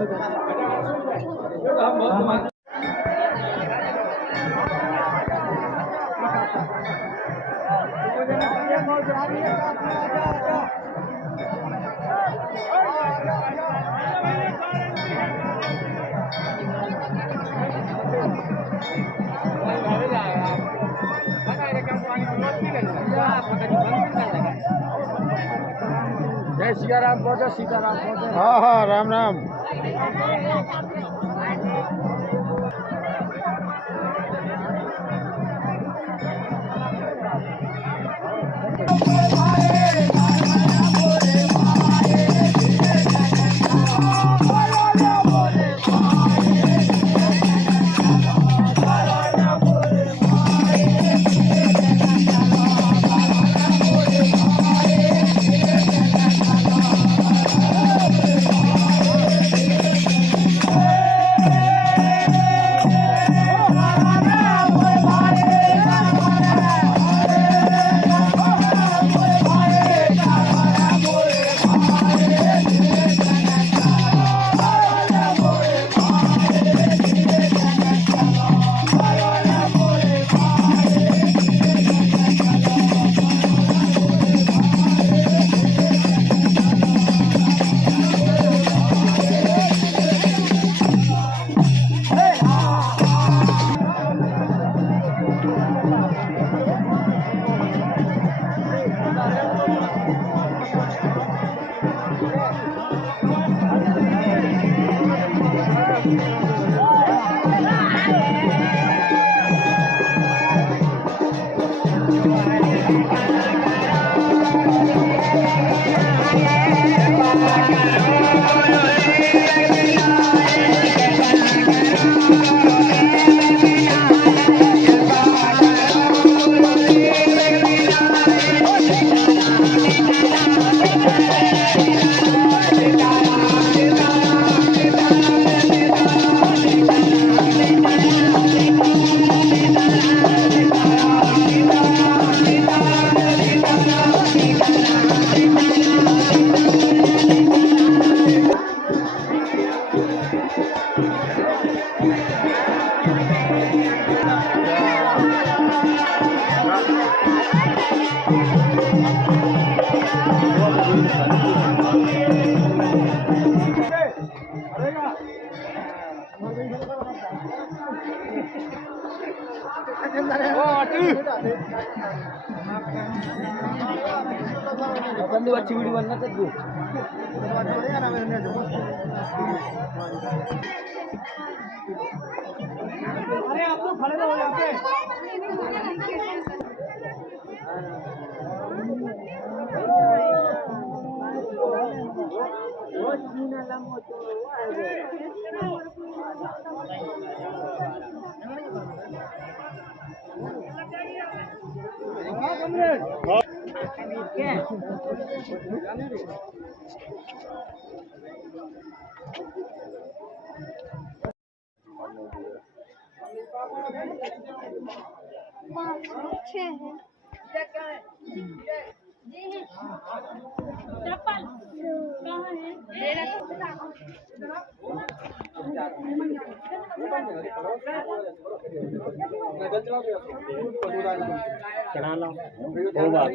जय सीताराम पहुंचो, सीताराम पहुंचो। हाँ हाँ, राम राम। बंदी अच्छी वीडियो बनना चाहिए। अरे आप लोग खड़े रहो यहाँ पे। चढ़ा लो वो बात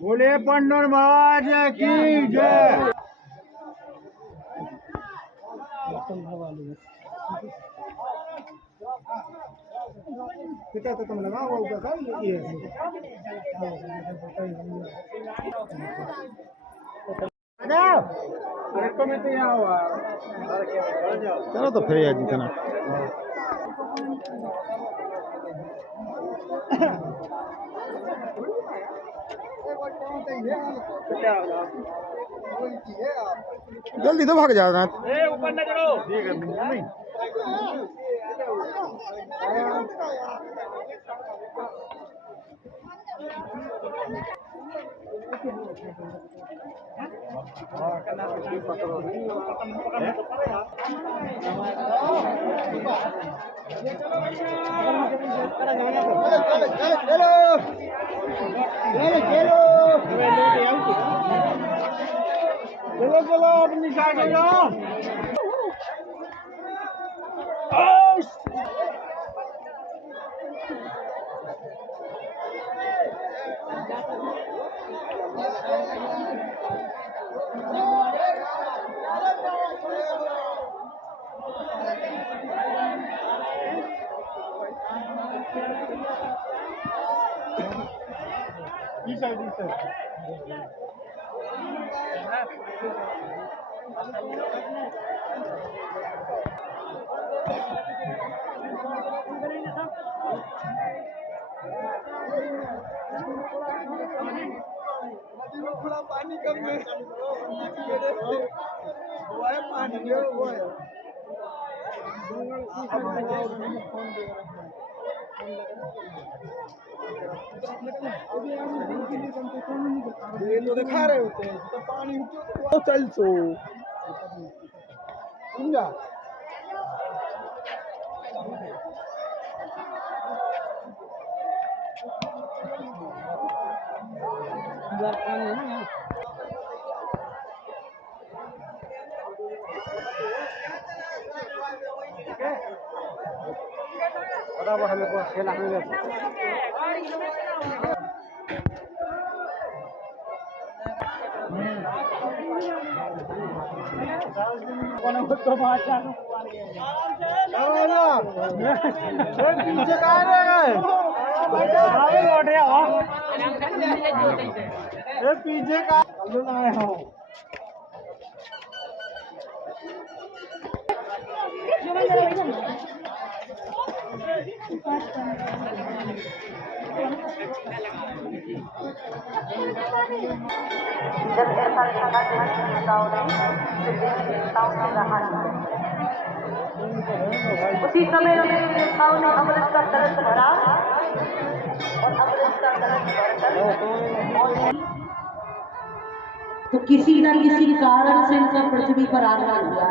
बोले पंडर महाराज की जय। कितना तो तुम लगा हुआ ऊपर ये में तो यहाँ हुआ। चलो तो फिर यार जितना जल्दी तो भाग जाना। ऊपर न चढ़ो। ठीक है नहीं चलो चलो अपनी साइड हो जाओ। थोड़ा पानी कम में वो है पानी वो है ये तो दिखा रहे होते हैं तो पानी तो चल सो समझा। बराबर हमें को खेला हमें तो पीछे पीछे का आए हो जब ऐसा लगा देवताओं ने रहा उसी समय देवताओं ने अमृत का कलश भरा और अमृत का कलश भरकर तो किसी न किसी कारण से इनका पृथ्वी पर आगमन हुआ।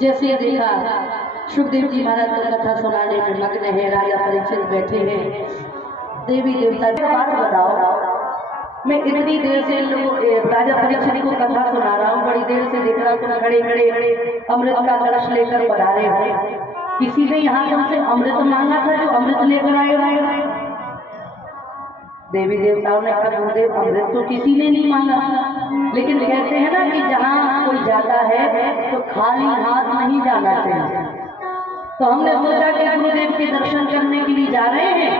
जैसे देखा सुखदेव जी महाराज को कथा सुनाने में मग्न है, राजा परीक्षित बैठे हैं, देवी देवता बात बताओ। मैं इतनी देर से राजा परीक्षित को कथा सुना रहा हूँ, बड़ी देर से देख रहा हूँ तुम खड़े खड़े अमृत का कलश लेकर पधारे हो। किसी ने यहाँ तुमसे अमृत मांगा था जो अमृत लेकर आए। देवी देवताओं ने कहा गुरुदेव अमृत तो किसी ने नहीं मांगा, लेकिन कहते हैं ना कि जहाँ कोई जाता है तो खाली हाथ नहीं जाना चाहिए। तो हमने सोचा कि गुरुदेव के दर्शन करने के लिए जा रहे हैं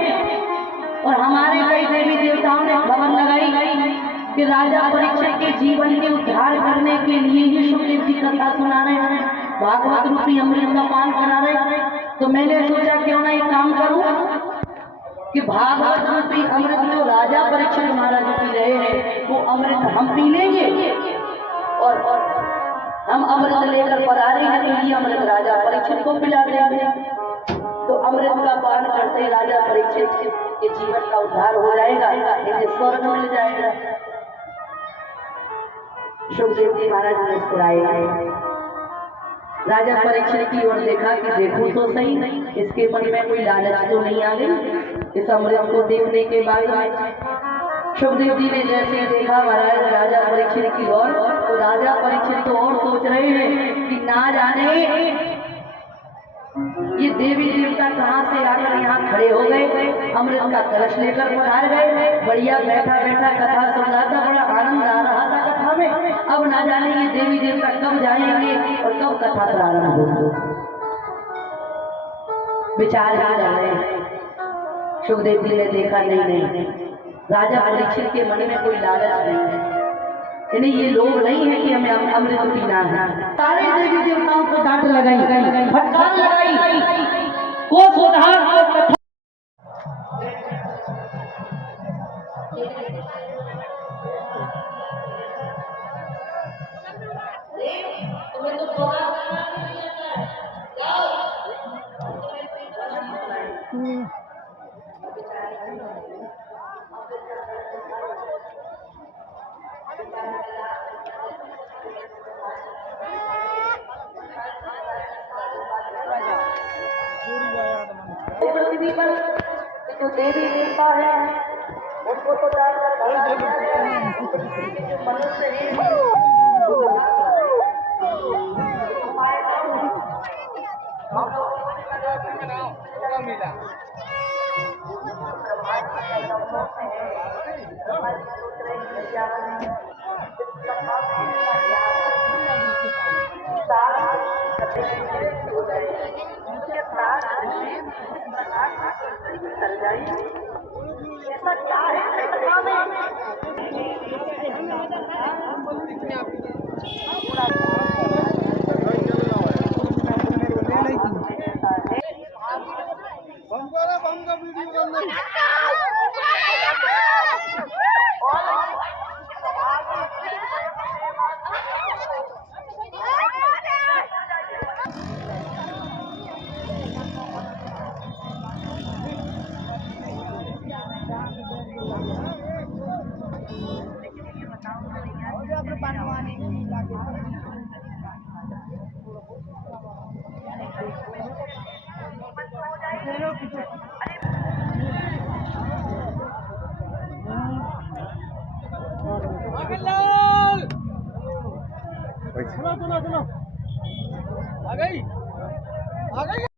और हमारे कई देवी देवताओं ने खबर लगाई कि राजा परीक्षित के जीवन के उद्धार करने के लिए ही सुखदेव जी कथा सुना रहे हैं, भागवत रूपी अमृत का पान करा रहे हैं। तो मैंने सोचा क्यों ना एक काम करूं कि भागवत रूपी अमृत जो राजा परीक्षित महाराज पी रहे हैं वो अमृत हम पी लेंगे और हम अमृत लेकर पधारे हैं तो ये अमृत राजा परीक्षित को पिला देंगे। तो अमृत का पान करते राजा परीक्षित के जीवन का उद्धार हो जाएगा, इन्हें स्वर्ग मिल जाएगा। सुखदेव जी महाराज मुस्कुराए, राजा परीक्षित की ओर देखा कि देखो तो सही इसके मन में कोई लालच तो नहीं आ गई इस अमृत को देखने के बाद। सुखदेव जी ने जैसे देखा महाराज राजा परीक्षित की ओर, तो राजा परीक्षित तो और सोच रहे हैं कि ना जाने ये देवी देवता कहाँ से आकर यहाँ खड़े हो गए, अमृत का कलश लेकर पधार गए। बढ़िया बैठा बैठा कथा सुन रहा था, बड़ा आनंद आ रहा था कथा में। अब ना जाने ये देवी देवता कब जाएंगे और कब कथा प्रारंभ होगी। विचार आ रहे सुखदेव जी ने देखा नहीं राजा परीक्षित के मन में कोई लालच नहीं है, इन्हें ये लोग नहीं है कि हमें अमृत पीना है। सारे देवी देवताओं को डांट लगाई, फटकार लगाई, को सुधार पृथ्वी पर जो देवी देवता है उनको तो जानकर मनुष्य ही ऐसा क्या है बम का वीडियो करना चलो आ गई